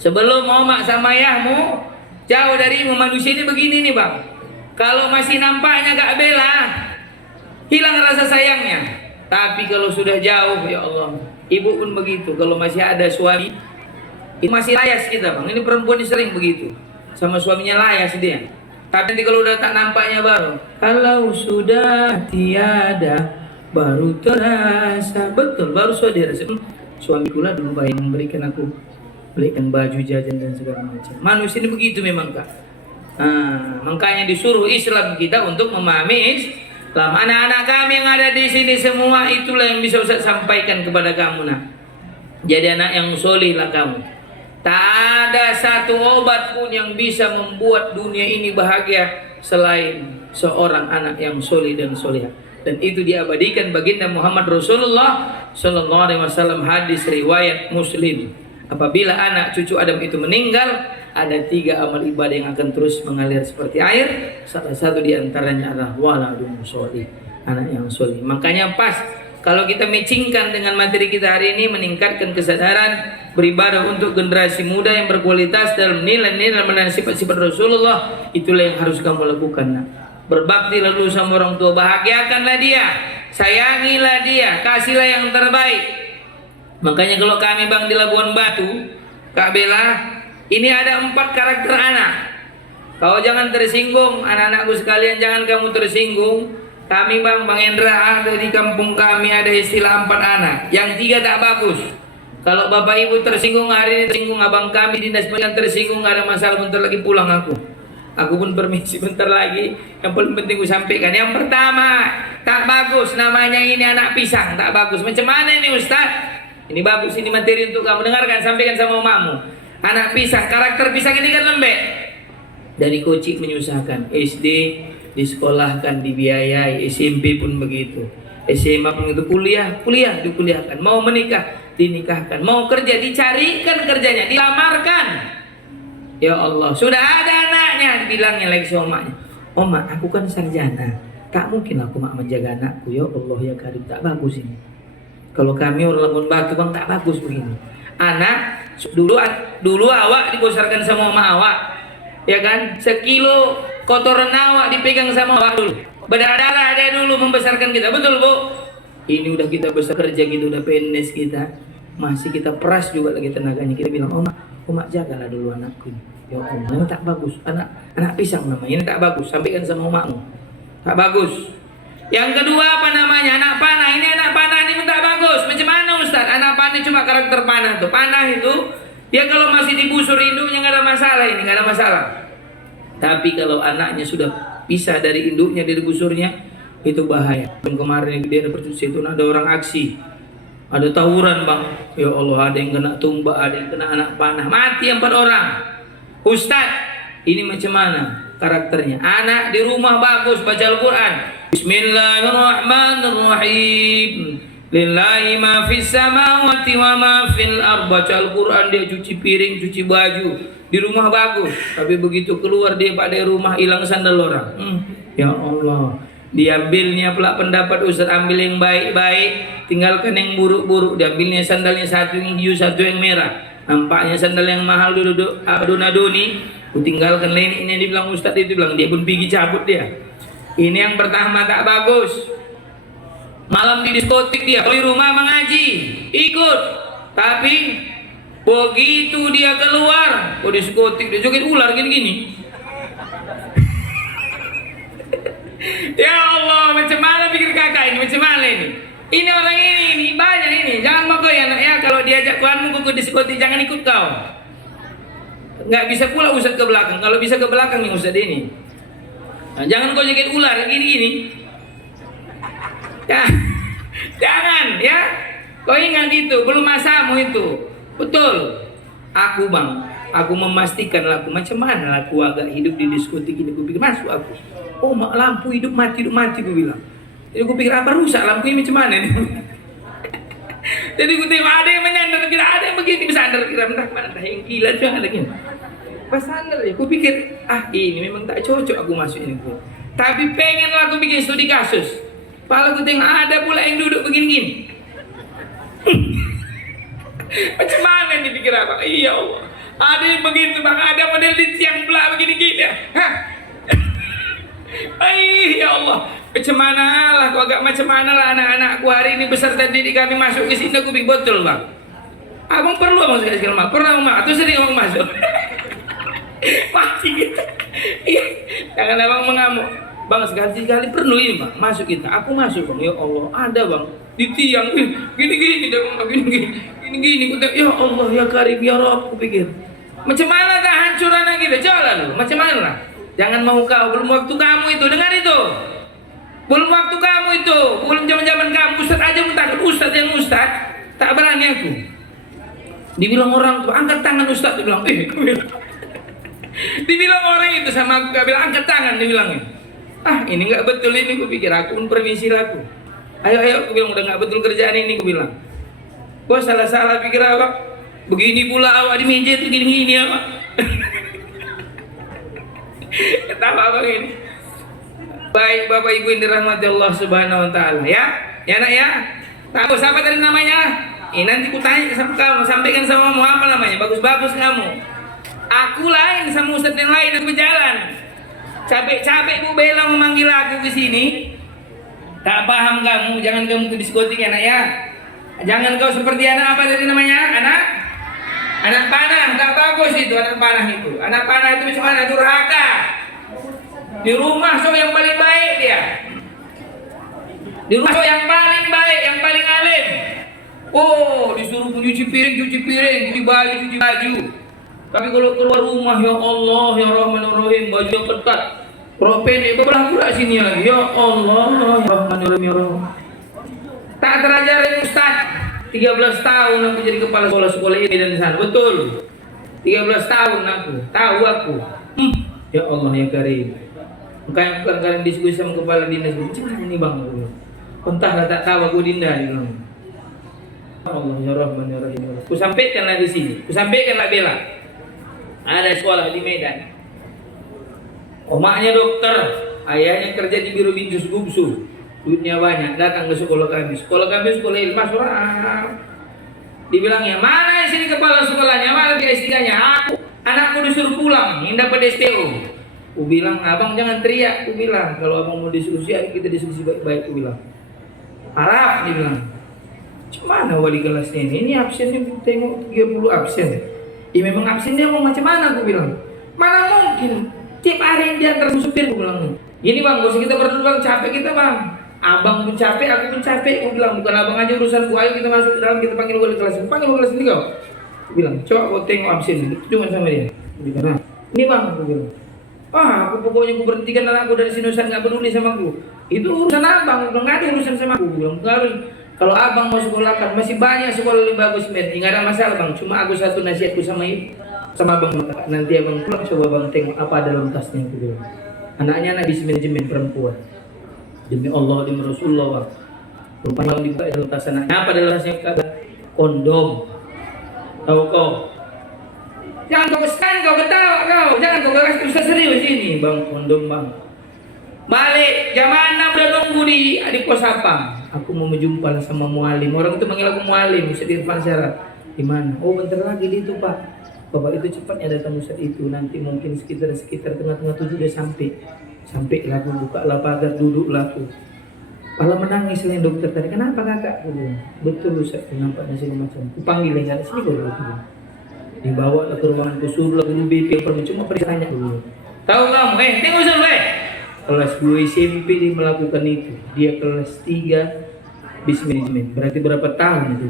Sebelum omak sama yahmu jauh darimu. Manusia ini begini nih bang. Kalau masih nampaknya gak bela, hilang rasa sayangnya. Tapi kalau sudah jauh, ya Allah, ibu pun begitu. Kalau masih ada suami, itu masih layas kita bang. Ini perempuan ini sering begitu, sama suaminya layas dia. Tapi nanti kalau udah tak nampaknya baru, kalau sudah tiada, baru terasa. Betul, baru saudara. Suami pula dulu baik memberikan aku, belikan baju jajan dan segala macam. Manusia ini begitu memang kak. Makanya disuruh Islam kita untuk memahami Islam. Anak-anak kami yang ada di sini semua itulah yang bisa Ustaz sampaikan kepada kamu nak. Jadi anak yang soleh lah kamu. Tak ada satu obat pun yang bisa membuat dunia ini bahagia selain seorang anak yang soleh dan solehah. Dan itu diabadikan baginda Muhammad Rasulullah Sallallahu Alaihi Wasallam, hadis riwayat Muslim. Apabila anak cucu Adam itu meninggal, ada 3 amal ibadah yang akan terus mengalir seperti air. Salah satu diantaranya adalah waladun sholih, anak yang soleh. Makanya pas kalau kita matchingkan dengan materi kita hari ini, meningkatkan kesadaran beribadah untuk generasi muda yang berkualitas dalam nilai-nilai dan sifat-sifat Rasulullah, itulah yang harus kamu lakukan nak. Berbakti lalu sama orang tua, bahagiakanlah dia, sayangilah dia, kasihlah yang terbaik. Makanya kalau kami bang di Labuan Batu, Kak Bella, ini ada 4 karakter anak. Kau jangan tersinggung, anak-anakku sekalian, jangan kamu tersinggung. Kami bang Endra ada di kampung kami ada istilah 4 anak. Yang 3 tak bagus. Kalau bapak ibu tersinggung hari ini, tersinggung abang kami dinas pendidikan tersinggung, gak ada masalah, bentar lagi pulang aku. Aku pun permisi bentar lagi. Yang paling penting aku sampaikan. Yang pertama, tak bagus, namanya ini anak pisang, tak bagus. Macam mana ini Ustaz? Ini bagus, ini materi untuk kamu dengarkan, sampaikan sama mamamu. Anak pisang, karakter pisang ini kan lembek. Dari kecil menyusahkan, SD disekolahkan, dibiayai, SMP pun begitu, SMA pun itu, kuliah dikuliahkan, mau menikah dinikahkan. Mau kerja dicarikan kerjanya, dilamarkan. Ya Allah, sudah ada anaknya, dibilangnya lagi sama emaknya, "Oma, aku kan sarjana, tak mungkin aku mak menjaga anakku." Ya Allah ya Karim, tak bagus ini. Kalau kami orang Labuan Batu bang, tak bagus begini. Anak dulu awak dibesarkan sama emak awak, ya kan? Sekilo kotoran awak dipegang sama awak dulu. Berdarah dia dulu membesarkan kita, betul Bu? Ini udah kita besar kerja gitu, udah PNS kita, masih kita peras juga lagi tenaganya. Kita bilang, "Oma jagalah dulu anakku ini." Ya Allah, ini tak bagus. Anak pisang namanya, ini tak bagus. Sampaikan sama omakmu, tak bagus. Yang kedua apa namanya? Anak panah. Ini anak panah ini pun tak bagus. Macam mana Ustaz? Anak panah cuma karakter panah tuh. Panah itu dia kalau masih dibusur induknya nggak ada masalah, ini nggak ada masalah. Tapi kalau anaknya sudah pisah dari induknya, dari busurnya, itu bahaya. Dan kemarin dia ada percusi itu ada orang aksi, ada tawuran bang. Ya Allah, ada yang kena tumbak, ada yang kena anak panah, mati 4 orang. Ustadz, ini macam mana karakternya? Anak di rumah bagus baca Al-Quran, Bismillahirrahmanirrahim, lillahi ma fis samawati wa ma fil ardh. Baca Al-Quran, dia cuci piring, cuci baju, di rumah bagus. Tapi begitu keluar dia pada rumah hilang sandal orang. Ya Allah, diambilnya pula pendapat Ustaz, ambil yang baik-baik, tinggalkan yang buruk-buruk. Diambilnya sandalnya satu yang hijau, satu yang merah. Nampaknya sandal yang mahal duduk adun-aduni, tinggalkan lain. Ini dibilang Ustaz, itu bilang dia pun pergi cabut dia. Ini yang pertama tak bagus. Malam di diskotik dia, kalau di rumah mengaji, ikut. Tapi begitu dia keluar, di diskotik dia joget ular gini-gini. Ya Allah, macam mana pikir kakak ini? Macam mana ini? Ini orang ini banyak ini. Jangan mau ya anaknya, kalau diajak tuanmu ke diskotik jangan ikut kau. Nggak bisa pula Ustaz ke belakang. Kalau bisa ke belakang nih Ustaz ini. Nah, jangan kau joget ular gini-gini. Ya, jangan ya. Kau ingat itu, belum masamu itu. Betul. Aku bang, aku memastikan laku macam mana laku agak hidup di diskotik ini. Aku pikir masuk aku. Oh, lampu hidup mati aku bilang. Jadi aku pikir apa rusak lampu ini macam mana nih? Jadi aku tengok ada yang menyandar, kira ada yang begini bersandar, kira entah mana, entah yang gila juga ada gini. Pas sandar ya, aku pikir ini memang tak cocok aku masuk ini. Tapi pengen lah aku bikin studi kasus. Kalau aku tengok ada pula yang duduk begini-gini. Macam mana nih pikir apa? Iya Allah, ada yang begitu bang, ada model di tiang belah begini-gini ya. Ya Allah, macam mana lah, kok agak macam mana lah anak-anakku hari ini beserta didik kami masuk ke sini. Aku pikir betul bang, abang perlu abang sekali-sekali mak, pernah mak atau sering abang masuk. Mati kita. Iya, jangan abang mengamuk. Bang sekali-sekali perlu ini bang, masuk kita. Aku masuk bang, ya Allah ada bang di tiang gini-gini, gini-gini. Ya Allah ya Karim ya Rabb, aku pikir macam mana tak hancur anak kita, jalan lu, macam mana lah. Jangan mau kau, belum waktu kamu itu, dengar itu. Belum waktu kamu itu, belum zaman-zaman kamu. Ustaz aja pun takut, Ustaz yang Ustaz, tak berani aku. Dibilang orang tuh, angkat tangan Ustaz, dibilang, dibilang orang itu sama aku, gak bilang angkat tangan, dibilangnya. Ini gak betul ini, aku pikir aku pun permisi laku. Ayo, aku bilang udah gak betul kerjaan ini, aku bilang. Gua salah-salah pikir apa? Begini pula awak di meja itu gini-gini apa? Ketawa abang ini. Baik Bapak Ibu yang dirahmati Allah Subhanahu wa taala ya. Ya nak ya. Tahu siapa tadi namanya? Nanti ku tanya sama kamu, sampaikan sama kamu apa namanya? Bagus-bagus kamu. Aku lain sama Ustaz yang lain, aku berjalan. Capek-capek Bu Bella memanggil aku ke sini. Tak paham kamu, jangan kamu ke diskotik ya nak ya. Jangan kau seperti anak apa tadi namanya? Anak panah, tak bagus itu anak panah itu. Anak panah itu macam mana? Durhaka. Di rumah so yang paling baik dia. Di rumah so yang paling baik, yang paling alim. Oh, disuruh cuci piring, cuci baju. Tapi kalau keluar rumah, ya Allah, ya Rahmanur-Rahim, baju ketat, propen itu belah pula sini lagi. Ya Allah, ya Rahmanur-Rahim, ya Rahman. Tak terajarin Ustaz. 13 tahun aku jadi kepala sekolah ini dan sana. Betul. 13 tahun aku. Tahu aku. Ya Allah ya Karim. Bukan kalian diskusi sama kepala dinas. Macam mana ini bang? Entahlah tak tahu aku Dinda. Allah ya Rahman ya Rahim. Ku sampaikanlah di sini. Ku sampaikanlah bela. Ada sekolah di Medan. Omaknya dokter, ayahnya kerja di biro binjus gubsu. Duitnya banyak, datang ke sekolah kami. Sekolah kami sekolah ilmu surah. Dibilangnya, mana sini kepala sekolahnya, mana S3-nya? Anakku disuruh pulang, yang dapat STO. Aku bilang, abang jangan teriak. Aku bilang, kalau abang mau diskusi, ayo kita diskusi baik-baik. Aku bilang, harap, dia bilang. Mana wali kelasnya ini? Ini absennya tengok 30 absen. Ya memang absennya mau macam mana? Aku bilang. Mana mungkin? Tiap hari yang diantar supir, aku bilang. Gini bang, gak usah kita berdua bang, capek kita bang. Abang pun capek, aku pun capek. Aku bilang, bukan abang aja urusan gua, ayo kita masuk ke dalam, kita panggil wali kelas. Panggil wali kelas ini kau. Aku bilang, coba kau tengok absen ini. Cuma sama dia. Aku bilang, nah, ini bang, aku bilang. Aku pokoknya aku berhentikan anakku dari sinusan, gak peduli sama aku. Itu urusan abang, aku bilang, gak ada urusan sama aku. Aku bilang, harus. Kalau abang mau sekolahkan, masih banyak sekolah lebih bagus men. Nggak ada masalah bang. Cuma aku satu nasihatku sama ibu, sama abang. Nanti abang pulang coba bang tengok apa dalam tasnya. Aku bilang. Anaknya anak bisnis manajemen perempuan. Demi Allah, demi Rasulullah bang. Rupanya yang dibuka dalam tas anaknya. Apa dalam tasnya? Kondom. Tahu kau? Jangan kau kesan, kau ketawa kau. Jangan kau kasih usah serius ini bang. Kondom bang. Balik, jam 6 udah nunggu di kos apa? Aku mau menjumpa sama mualim. Orang itu manggil aku mualim, Ustaz Irfan Syarah. Di mana? Oh, bentar lagi di itu, Pak. Bapak itu cepatnya datang Ustaz itu. Nanti mungkin sekitar tengah-tengah 7 udah sampai. Sampai lah aku buka lah pagar, duduk lah aku. Malah menangis lah dokter tadi. Kenapa kakak? Aku bilang, betul Ustaz, nampaknya segala macam. Aku panggil yang sana sini kalau gitu. Dibawa ke ruangan kusuruh lah guru BP cuma pertanyaan dulu. Tahu kamu? Tengok Ustaz, kelas 2 SMP dia melakukan itu. Dia kelas 3 bisnis manajemen. Berarti berapa tahun itu?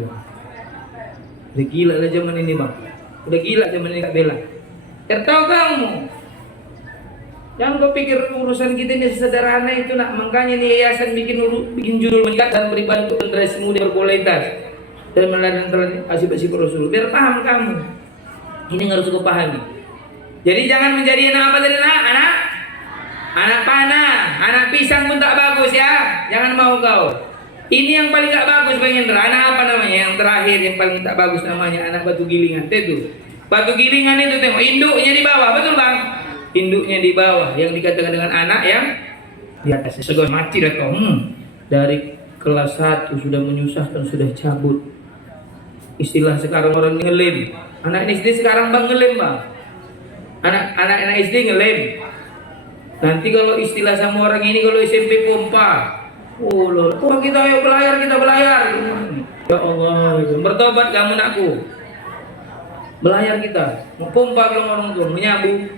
Udah gila lah zaman ini bang. Udah gila zaman ini Kak Bella. Tahu kamu? Jangan kau pikir urusan kita ini sesederhana itu nak. Makanya nih yayasan bikin judul meningkat dan beribadah untuk generasi muda berkualitas dan meladeni asib-asib Rasul. Biar paham kamu. Ini harus kau pahami. Jadi jangan menjadi anak apa tadi nak? Anak panah, anak pisang pun tak bagus ya. Jangan mau kau. Ini yang paling tak bagus Bang Hendra. Anak apa namanya? Yang terakhir yang paling tak bagus namanya anak batu gilingan. Itu. Batu gilingan itu tengok induknya di bawah, betul Bang? Induknya di bawah yang dikatakan dengan anak yang di atas. Segala mati dah kau. Dari kelas 1 sudah menyusahkan, sudah cabut. Istilah sekarang orang ngelem. Anak SD sekarang Bang ngelem, Bang. Anak SD ngelem. Nanti kalau istilah sama orang ini kalau SMP pompa. Oh loh, kita ayo belayar, kita belayar. Ya Allah, bertobat kamu nakku. Belayar kita, mau pompa belum orang tua, menyambung.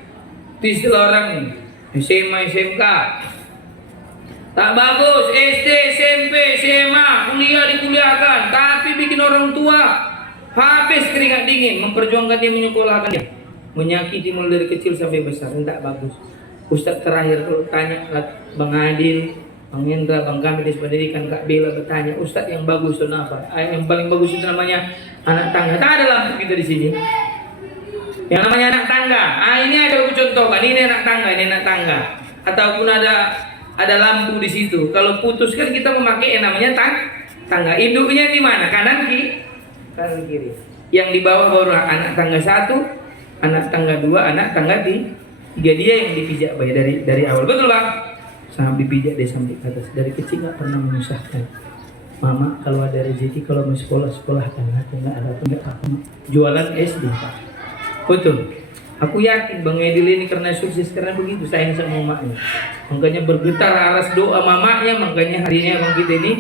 Itu istilah orang ini. SMA, SMK. Tak bagus, SD, SMP, SMA, kuliah dikuliahkan, tapi bikin orang tua habis keringat dingin, memperjuangkan dia menyekolahkan dia. Menyakiti mulai dari kecil sampai besar, tak bagus. Ustaz terakhir kalau tanya Bang Adil, Bang Hendra, Bang Kamil di pendidikan, Kak Bella bertanya, Ustaz yang bagus itu apa? Yang paling bagus itu namanya anak tangga. Tak ada lampu kita di sini. Yang namanya anak tangga. Ini ada aku contohkan. Ini anak tangga, ini anak tangga. Ataupun ada lampu di situ. Kalau putus kan kita memakai yang namanya tangga. Induknya di mana? Kanan kiri. Yang di bawah baru anak tangga 1, anak tangga 2, anak tangga 3. Dia yang dipijak bayi dari awal, betul Bang? Sampai dipijak dia sampai ke atas. Dari kecil nggak pernah menyusahkan. Mama kalau ada rezeki kalau mau sekolah kan, atau nggak ada apa jualan SD Pak. Betul. Aku yakin Bang Edil ini karena sukses karena begitu sayang sama mamanya. Makanya bergetar aras doa mamanya, makanya hari ini abang kita ini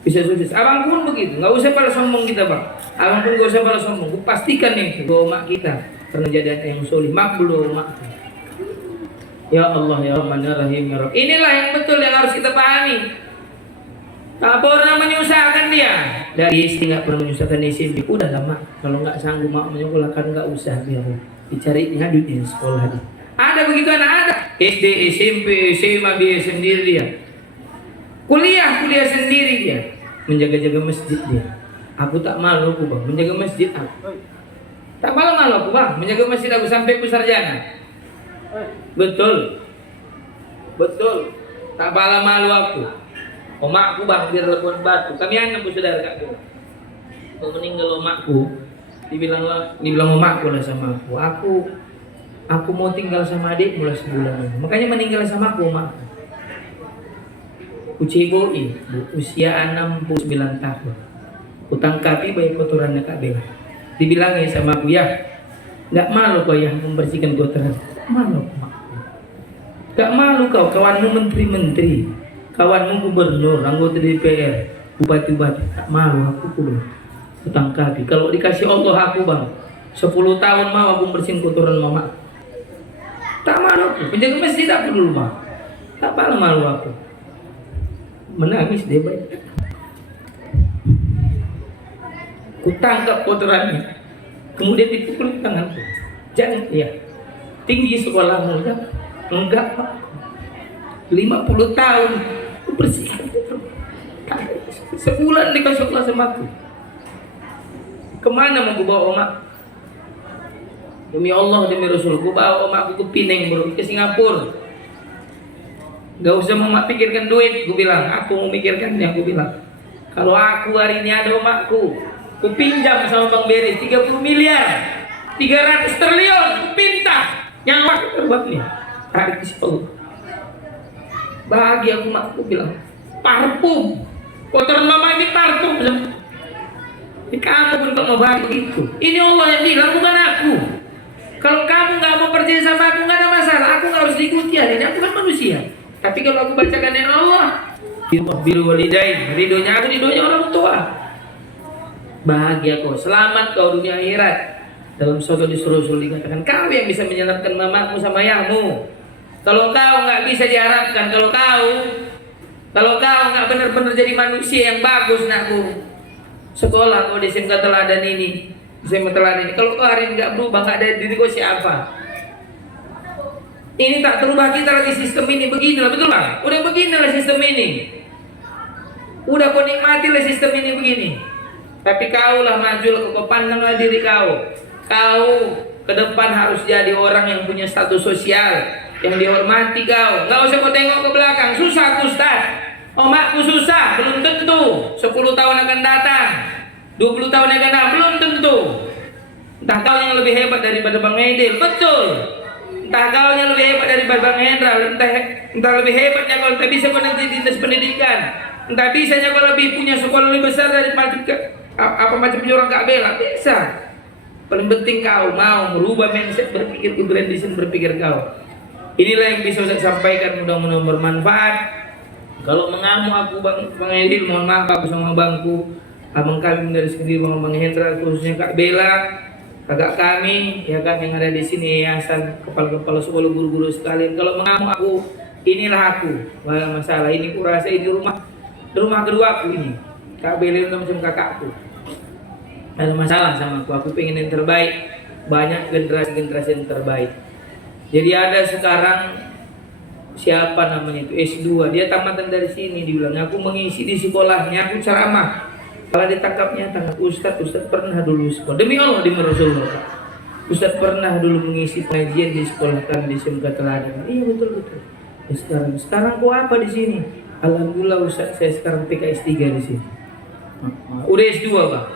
bisa sukses. Abang pun begitu, nggak usah pada sombong kita Bang. Abang pun nggak usah pada sombong. Aku pastikan nih doa mak kita. Karena jadi anak yang solih, makbul mak. Ya Allah ya Rahman ya Rahim ya Rabb. Inilah yang betul yang harus kita pahami. Tak pernah menyusahkan dia. Dari istri nggak pernah menyusahkan istri. Udah lama. Kalau nggak sanggup mak menyekolahkan nggak usah biar dicarinya duit di sekolah dia. Ada begitu anak ada. SD, SMP, SMA dia sendiri dia. Kuliah sendiri dia. Menjaga-jaga masjid dia. Aku tak malu aku Bang menjaga masjid aku. Tak malu aku Bang menjaga masjid aku sampai aku sarjana. Betul. Tak malu aku. Omakku bang di Labuan Batu. Kami anak saudara kak Bel. Kalau meninggal omakku, dibilang omakku lah sama aku mau tinggal sama adik mulai sebulan. Makanya meninggal sama aku omakku. Uciboi usia 69 tahun. Kutangkapi bayi kotorannya kak Bel. Dibilangnya sama aku, ya nggak malu kau yang membersihkan kotoran. Malu mak. Gak malu kau, kawanmu menteri-menteri, kawanmu gubernur, anggota DPR, bupati-bupati. Gak malu aku pun kutangkapi. Kalau dikasih Allah aku bang 10 tahun mau aku bersihin kotoran mama. Tak malu aku, penjaga masjid aku dulu mah. Tak malu aku. Menangis dia baik. Kutangkap kotorannya, kemudian dipukul tanganku. Jangan ya, tinggi sekolahmu ya. Enggak pak, 50 tahun aku bersihkan sebulan dikasih Allah sama aku. Kemana mau gue bawa omak? Demi Allah, demi Rasul, gue bawa omak aku ke Pineng bro, ke Singapura. Gak usah mau pikirkan duit, gue bilang. Aku mau mikirkan yang gue bilang. Kalau aku hari ini ada omakku, ku pinjam sama Bang Beri 30 miliar, 300 triliun, ku pinta. Yang aku terbuatnya tarik ke situ. Bahagia aku bilang, parfum. Kotoran mama ini parfum. Ini kamu pun gak mau bahagia begitu. Ini Allah yang bilang, bukan aku. Kalau kamu gak mau percaya sama aku, gak ada masalah. Aku gak harus diikuti hari ini, aku kan manusia. Tapi kalau aku bacakan yang Allah, biru walidain, ridhonya aku, ridhonya orang tua. Bahagia kau, selamat kau dunia akhirat. Dalam surga disuruh dikatakan, kau yang bisa menyelamatkan mamamu sama ayahmu. Kalau kau nggak bisa diharapkan, kalau kau nggak benar-benar jadi manusia yang bagus, nakku, sekolah kau di SMK Teladan ini, SMK Teladan ini. Kalau kau hari ini nggak berubah, nggak ada diri kau siapa? Ini tak terubah kita lagi sistem ini beginilah, betul lah. Udah beginilah sistem ini. Udah kau nikmatilah sistem ini begini. Tapi kau lah maju, kau pandanglah diri kau. Kau ke depan harus jadi orang yang punya status sosial, yang dihormati kau. Nggak usah kau tengok ke belakang. Susah aku Ustaz. Omakku susah, belum tentu. 10 tahun akan datang, 20 tahun akan datang, belum tentu. Entah kau yang lebih hebat daripada Bang Edil, betul. Entah kau yang lebih hebat daripada Bang Hendra, entah lebih hebatnya kau, entah bisa kau nanti di dinas pendidikan, entah bisanya kau lebih punya sekolah lebih besar dari macam macam orang Kak Bella, bisa. Paling penting kau mau merubah mindset berpikir keberanian berpikir kau. Inilah yang bisa saya sampaikan, mudah-mudahan bermanfaat. Kalau mengamuk aku Bang Edil, mohon maaf aku sama bangku, abang kami dari sendiri Bang Hendra, khususnya Kak Bella, kakak kami, ya kan yang ada di sini, yayasan, kepala-kepala sekolah, guru-guru sekalian. Kalau mengamuk aku, inilah aku. Gak masalah, ini kurasa ini rumah kedua aku ini. Kak Bella itu macam kakakku. Ada masalah sama aku pengen yang terbaik. Banyak generasi yang terbaik. Jadi ada sekarang siapa namanya itu S2, dia tamatan dari sini, dibilang aku mengisi di sekolahnya, aku ceramah. Kalau ditangkapnya tangkap Ustaz pernah dulu sekolah. Demi Allah, demi Rasulullah. Ustaz pernah dulu mengisi pengajian di sekolah kami di SMK Teladan. Iya betul. Sekarang aku apa di sini? Alhamdulillah Ustaz, saya sekarang PKS 3 di sini. Udah S2 Bang.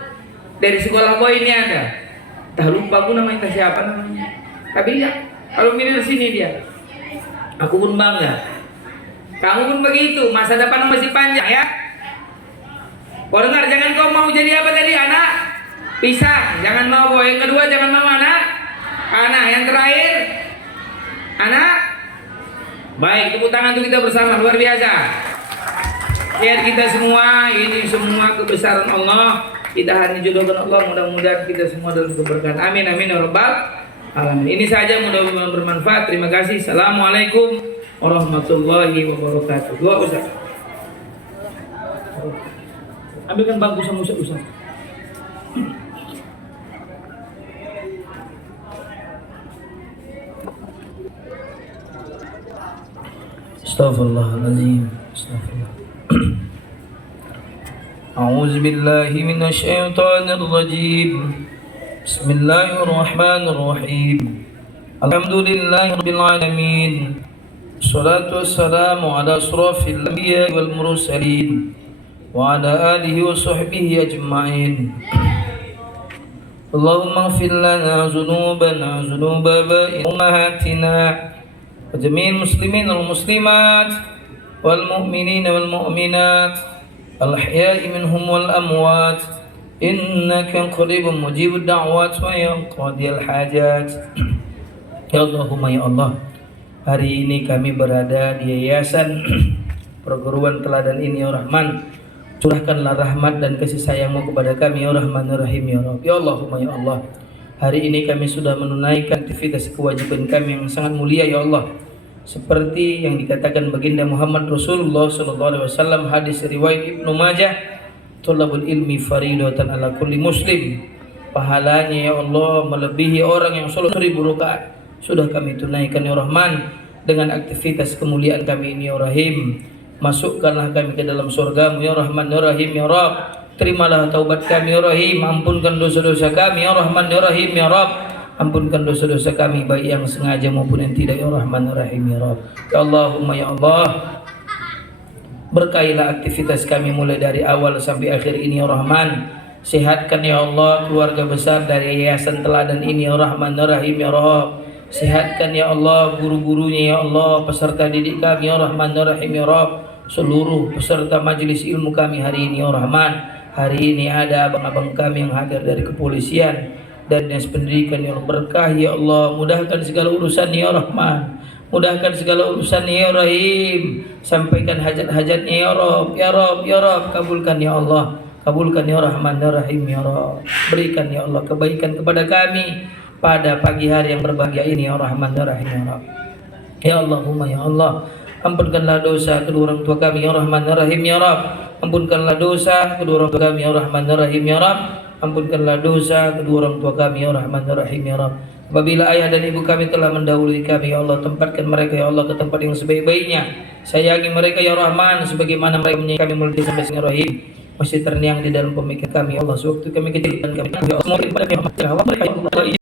Dari sekolah gua ini ada. Tak lupa aku namanya siapa namanya. Tapi ya, kalau milih di sini dia. Aku pun bangga. Kamu pun begitu, masa depan masih panjang ya. Kau dengar, jangan kau mau jadi apa tadi anak? Pisah, jangan mau kau. Yang kedua jangan mau anak. Yang terakhir anak. Baik, tepuk tangan untuk kita bersama, luar biasa. Lihat kita semua, ini semua kebesaran Allah. Kita hanya jodohkan Allah, mudah-mudahan kita semua dalam keberkahan. Amin amin ya rabbal alamin. Ini saja, mudah-mudahan bermanfaat. Terima kasih. Assalamualaikum warahmatullahi wabarakatuh. Doa Ustaz. Ambilkan bangku sama Ustaz. Astaghfirullahaladzim. Astaghfirullah. أعوذ بالله من الشيطان الرجيم بسم الله الرحمن الرحيم الحمد لله رب العالمين Salatu wassalamu ala asrafil anbiya wal mursalin wa ala alihi wa sahbihi ajma'in. Allahumma ighfir lana dhunubana dhunuba abaina ummahatina wa jami'il muslimin wal muslimat wal mu'minin wal mu'minat al ahya'i minhum wal amwat innaka qaribun mujibud da'wat wa ya qadiyal hajat. Ya Allahumma ya Allah, hari ini kami berada di yayasan perguruan teladan ini ya Rahman. Curahkanlah rahmat dan kasih sayang-Mu kepada kami ya Rahman ya Rahim ya Rabb. Ya Allahumma ya Allah, hari ini kami sudah menunaikan aktivitas kewajiban kami yang sangat mulia ya Allah, seperti yang dikatakan baginda Muhammad Rasulullah SAW, hadis riwayat Ibnu Majah, thalabul ilmi faridatan ala kulli muslim. Pahalanya ya Allah melebihi orang yang sholat 1000 rakaat. Sudah kami tunaikan ya Rahman dengan aktivitas kemuliaan kami ini ya Rahim. Masukkanlah kami ke dalam surga-Mu ya Rahman ya Rahim ya Rabb. Terimalah taubat kami ya Rahim. Ampunkan dosa-dosa kami ya Rahman ya Rahim ya Rabb. Ampunkan dosa-dosa kami baik yang sengaja maupun yang tidak ya Rahman ya Rahim ya Rabb. Ya Allahumma ya Allah, berkailah aktivitas kami mulai dari awal sampai akhir ini ya Rahman. Sehatkan ya Allah keluarga besar dari yayasan teladan ini ya Rahman ya Rahim ya Rabb. Sehatkan ya Allah guru-gurunya ya Allah, peserta didik kami ya Rahman ya Rahim ya Rabb. Seluruh peserta majelis ilmu kami hari ini ya Rahman. Hari ini ada abang-abang kami yang hadir dari kepolisian dan dinas pendidikan ya Allah. Berkah ya Allah, mudahkan segala urusan ya Rahman. Mudahkan segala urusan ya Rahim. Sampaikan hajat-hajatnya ya Rabb, ya Rabb, ya Rabb. Kabulkan ya Allah, kabulkan ya Rahman ya Rahim ya Rabb. Berikan ya Allah kebaikan kepada kami pada pagi hari yang berbahagia ini ya Rahman ya Rahim ya Rabb. Ya Allahumma ya Allah, ampunkanlah dosa kedua orang tua kami ya Rahman ya Rahim ya Rabb. Ampunkanlah dosa kedua orang tua kami ya Rahman ya Rahim ya Rabb. Ampunkanlah dosa kedua orang tua kami ya Rahman ya Rahim ya Rabb. Apabila ayah dan ibu kami telah mendahului kami ya Allah, tempatkan mereka ya Allah ke tempat yang sebaik-baiknya. Sayangi mereka ya Rahman sebagaimana mereka menyayangi kami melalui sampai ya Rahim. Masih terngiang di dalam pemikiran kami ya Allah sewaktu kami kecil dan kami ya Allah, mohon kepada kami ya Allah.